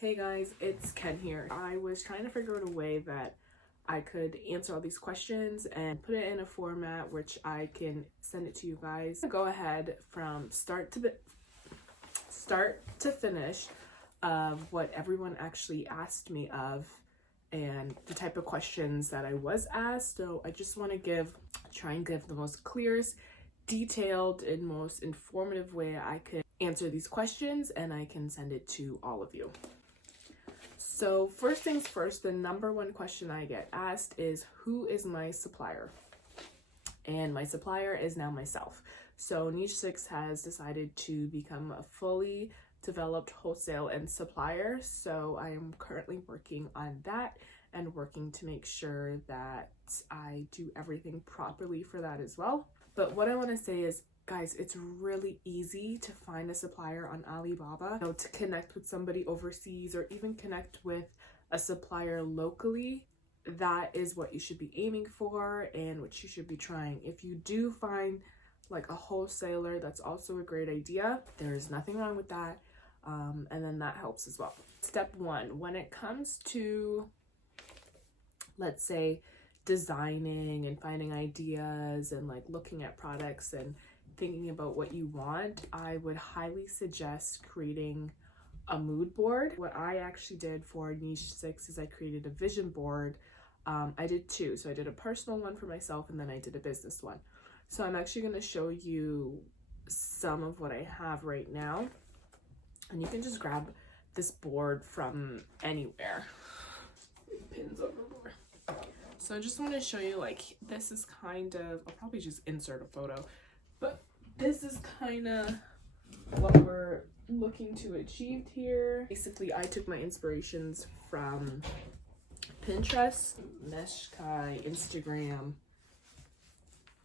Hey guys, it's Ken here. I was trying to figure out a way that I could answer all these questions and put it in a format which I can send it to you guys. Go ahead from start to finish of what everyone actually asked me of and the type of questions that I was asked. So I just want to try and give the most clearest, detailed, and most informative way I could answer these questions, and I can send it to all of you. So first things first, the number one question I get asked is, who is my supplier? And my supplier is now myself. So Nichesix has decided to become a fully developed wholesale and supplier. So I am currently working on that and working to make sure that I do everything properly for that as well. But what I want to say is, guys, it's really easy to find a supplier on Alibaba, to connect with somebody overseas or even connect with a supplier locally. That is what you should be aiming for and what you should be trying. If you do find like a wholesaler, that's also a great idea. There's nothing wrong with that. And then that helps as well. Step one, when it comes to, let's say, designing and finding ideas and like looking at products and thinking about what you want, I would highly suggest creating a mood board. What I actually did for Nichesix is I created a vision board. I did two. So I did a personal one for myself and then I did a business one. So I'm actually going to show you some of what I have right now. And you can just grab this board from anywhere. Pins everywhere. So I just want to show you, like, this is kind of, I'll probably just insert a photo, but this is kind of what we're looking to achieve here. Basically, I took my inspirations from Pinterest, Meshkai, Instagram,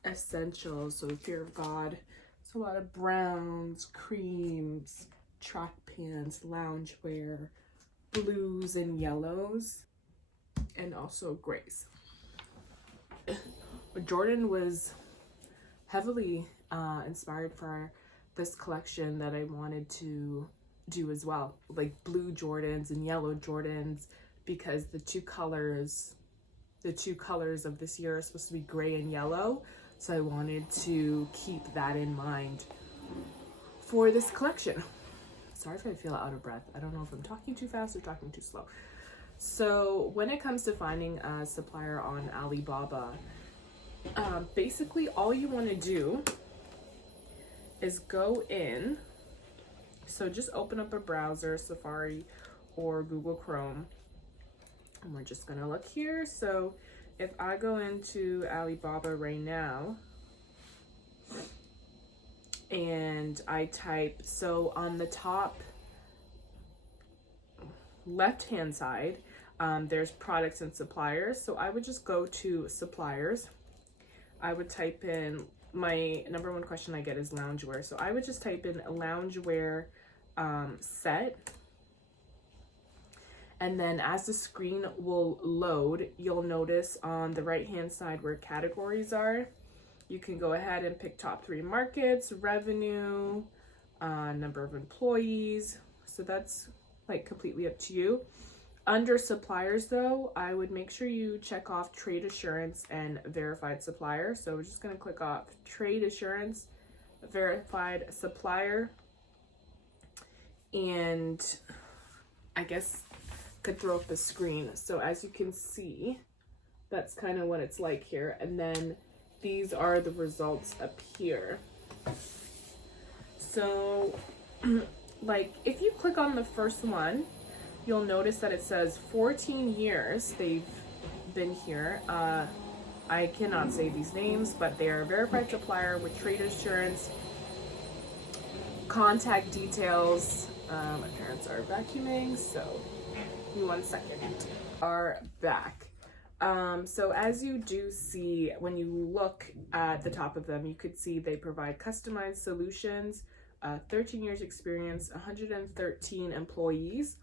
Essentials, so Fear of God. So a lot of browns, creams, track pants, loungewear, blues and yellows, and also grays. Jordan was heavily inspired for this collection that I wanted to do as well, like blue Jordans and yellow Jordans, because the two colors of this year are supposed to be gray and yellow, so I wanted to keep that in mind for this collection. Sorry if I feel out of breath. I don't know if I'm talking too fast or talking too slow. So when it comes to finding a supplier on Alibaba, basically all you want to do is go in. So just open up a browser, Safari or Google Chrome, and we're just gonna look here. So if I go into Alibaba right now and I type, so on the top left hand side, there's products and suppliers. So I would just go to suppliers. I would type in, my number one question I get is loungewear. So I would just type in loungewear set. And then as the screen will load, you'll notice on the right hand side where categories are, you can go ahead and pick top 3 markets, revenue, number of employees. So that's like completely up to you. Under suppliers though, I would make sure you check off trade assurance and verified supplier. So we're just going to click off trade assurance, verified supplier, and I guess could throw up the screen. So as you can see, that's kind of what it's like here. And then these are the results up here. So like if you click on the first one, you'll notice that it says 14 years they've been here. I cannot say these names, but they are a verified supplier with trade assurance, contact details. My parents are vacuuming, so give me 1 second. Are back. So as you do see, when you look at the top of them, you could see they provide customized solutions, 13 years experience, 113 employees.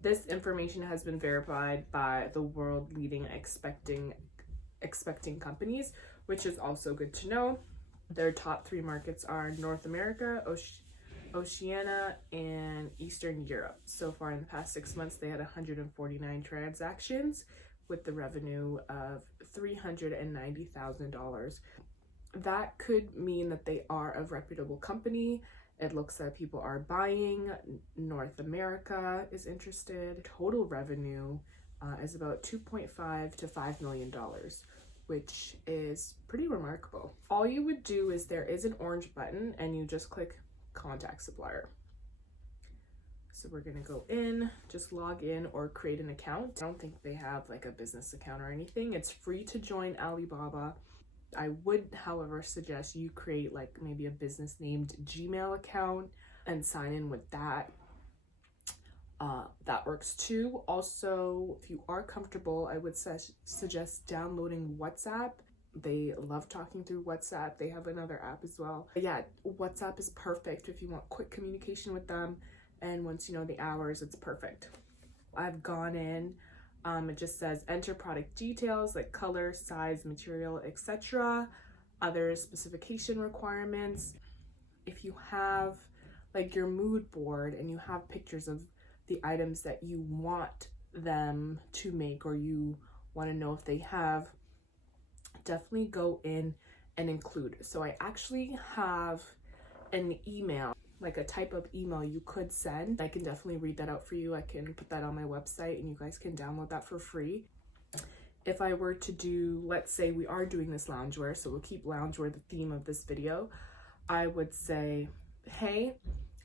This information has been verified by the world leading expecting companies, which is also good to know. Their top 3 markets are North America, Oceania, and Eastern Europe. So far in the past 6 months, they had 149 transactions with the revenue of $390,000. That could mean that they are a reputable company. It looks like people are buying. North America is interested. Total revenue is about $2.5 to $5 million, which is pretty remarkable. All you would do is there is an orange button and you just click contact supplier. So we're gonna go in, just log in or create an account. I don't think they have like a business account or anything. It's free to join Alibaba. I would, however, suggest you create like maybe a business named Gmail account and sign in with that. That works too. Also, if you are comfortable, I would suggest downloading WhatsApp. They love talking through WhatsApp. They have another app as well. But yeah, WhatsApp is perfect if you want quick communication with them. And once you know the hours, it's perfect. I've gone in. It just says enter product details like color, size, material, etc. Other specification requirements. If you have like your mood board and you have pictures of the items that you want them to make or you want to know if they have, definitely go in and include. So I actually have an email, like a type of email you could send. I can definitely read that out for you. I can put that on my website and you guys can download that for free. If I were to do, let's say we are doing this loungewear, so we'll keep loungewear the theme of this video. I would say, hey,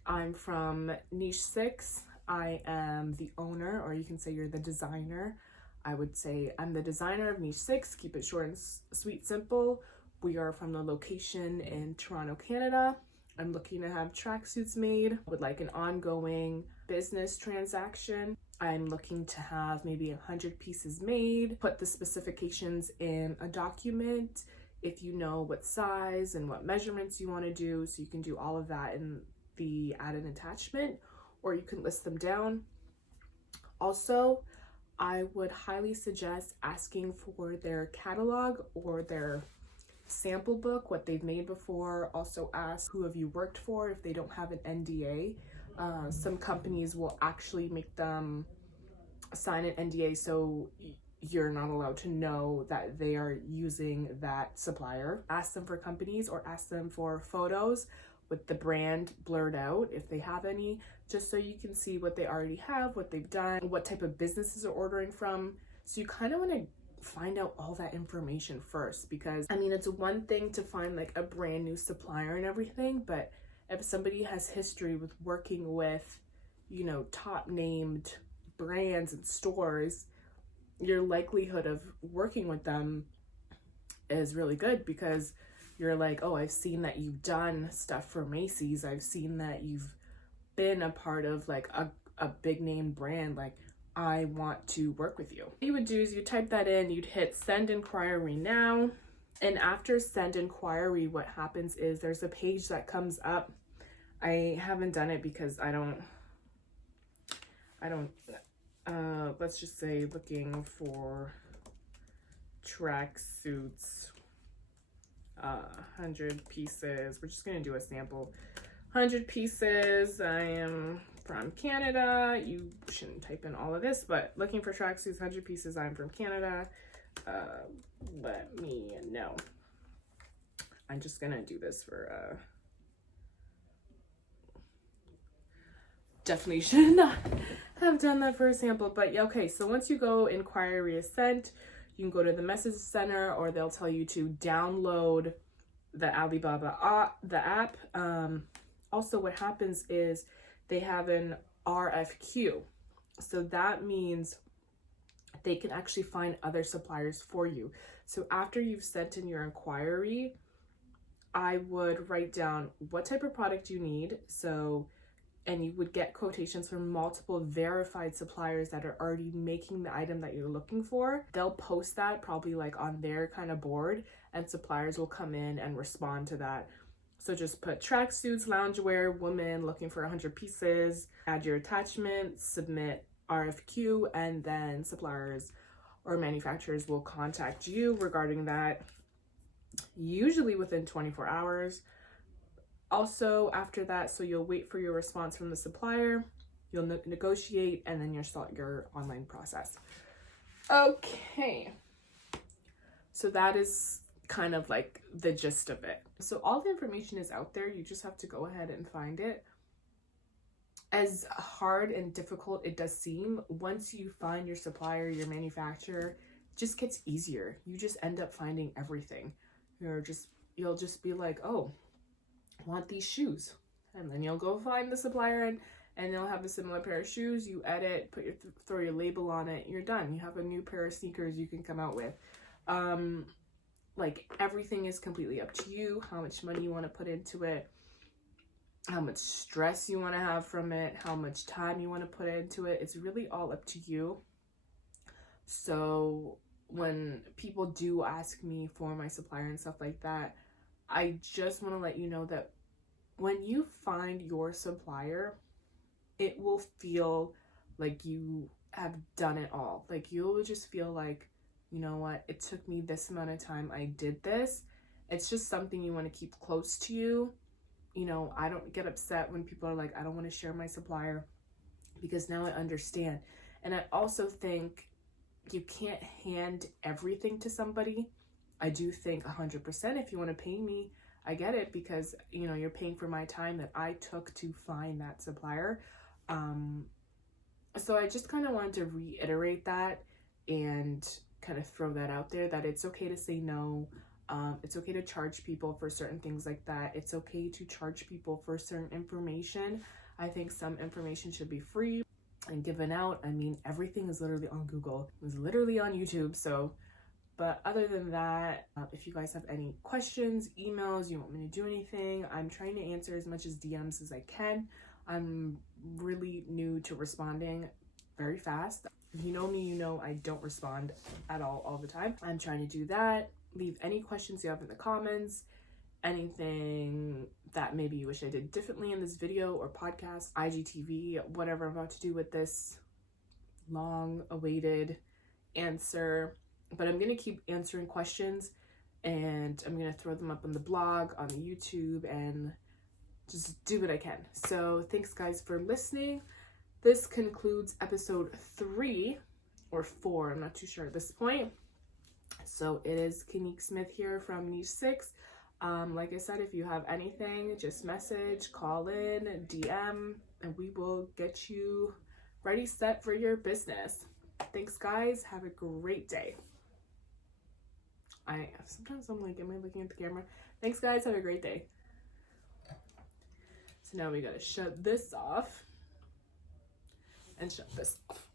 I'm from Nichesix. I am the owner, or you can say you're the designer. I would say I'm the designer of Nichesix. Keep it short and sweet, simple. We are from the location in Toronto, Canada. I'm looking to have tracksuits made. Would like an ongoing business transaction. I'm looking to have maybe 100 pieces made. Put the specifications in a document if you know what size and what measurements you want to do, so you can do all of that in the add an attachment, or you can list them down. Also, I would highly suggest asking for their catalog or their sample book, what they've made before. Also ask who have you worked for if they don't have an NDA. Some companies will actually make them sign an NDA so you're not allowed to know that they are using that supplier. Ask them for companies or ask them for photos with the brand blurred out if they have any, just so you can see what they already have, what they've done, what type of businesses are ordering from. So you kind of want to find out all that information first, because I mean, it's one thing to find like a brand new supplier and everything, but if somebody has history with working with, you know, top named brands and stores, your likelihood of working with them is really good, because you're like, oh, I've seen that you've done stuff for Macy's. I've seen that you've been a part of like a big name brand. Like, I want to work with you. What you would do is you type that in, you'd hit send inquiry now. And after send inquiry, what happens is there's a page that comes up. I haven't done it because I don't, let's just say looking for track suits, 100 pieces. We're just gonna do a sample. 100 pieces. I am from Canada. You shouldn't type in all of this, but looking for tracksuits, 100 pieces. I'm from Canada. Let me know. I'm just gonna do this for definitely should not have done that for a sample, but yeah, okay. So once you go inquiry is sent, you can go to the message center, or they'll tell you to download the Alibaba the app. Also, what happens is they have an RFQ. So that means they can actually find other suppliers for you. So after you've sent in your inquiry, I would write down what type of product you need. So, and you would get quotations from multiple verified suppliers that are already making the item that you're looking for. They'll post that probably like on their kind of board, and suppliers will come in and respond to that. So just put tracksuits, loungewear, woman looking for 100 pieces, add your attachment, submit RFQ, and then suppliers or manufacturers will contact you regarding that, usually within 24 hours. Also, after that, so you'll wait for your response from the supplier, you'll negotiate, and then you'll start your online process. Okay, so that is kind of like the gist of it. So all the information is out there. You just have to go ahead and find it. As hard and difficult it does seem, once you find your supplier, your manufacturer, it just gets easier. You just end up finding everything. You'll just be like, oh, I want these shoes, and then you'll go find the supplier, and they'll have a similar pair of shoes. You edit, throw your label on it, you're done. You have a new pair of sneakers you can come out with. Like, everything is completely up to you, how much money you want to put into it, how much stress you want to have from it, how much time you want to put into it. It's really all up to you. So when people do ask me for my supplier and stuff like that, I just want to let you know that when you find your supplier, it will feel like you have done it all. Like, you'll just feel like, you know what, it took me this amount of time, I did this. It's just something you want to keep close to you. You know, I don't get upset when people are like, I don't want to share my supplier, because now I understand. And I also think you can't hand everything to somebody. I do think 100% if you want to pay me, I get it, because, you know, you're paying for my time that I took to find that supplier. So I just kind of wanted to reiterate that and kind of throw that out there, that it's okay to say no. It's okay to charge people for certain things like that. It's okay to charge people for certain information. I think some information should be free and given out. I mean, everything is literally on Google. It was literally on YouTube. So, but other than that, if you guys have any questions, emails, you want me to do anything, I'm trying to answer as much as DMs as I can. I'm really new to responding very fast. If you know me, you know I don't respond at all the time. I'm trying to do that. Leave any questions you have in the comments, anything that maybe you wish I did differently in this video or podcast, IGTV, whatever I'm about to do with this long awaited answer. But I'm going to keep answering questions, and I'm going to throw them up on the blog, on the YouTube, and just do what I can. So thanks guys for listening. This concludes episode 3 or 4, I'm not too sure at this point. So it is KENNIQUEsmith here from Nichesix. Like I said, if you have anything, just message, call in, DM, and we will get you ready, set for your business. Thanks guys, have a great day. Sometimes I'm like, am I looking at the camera? Thanks guys, have a great day. So now we gotta shut this off and shut this off.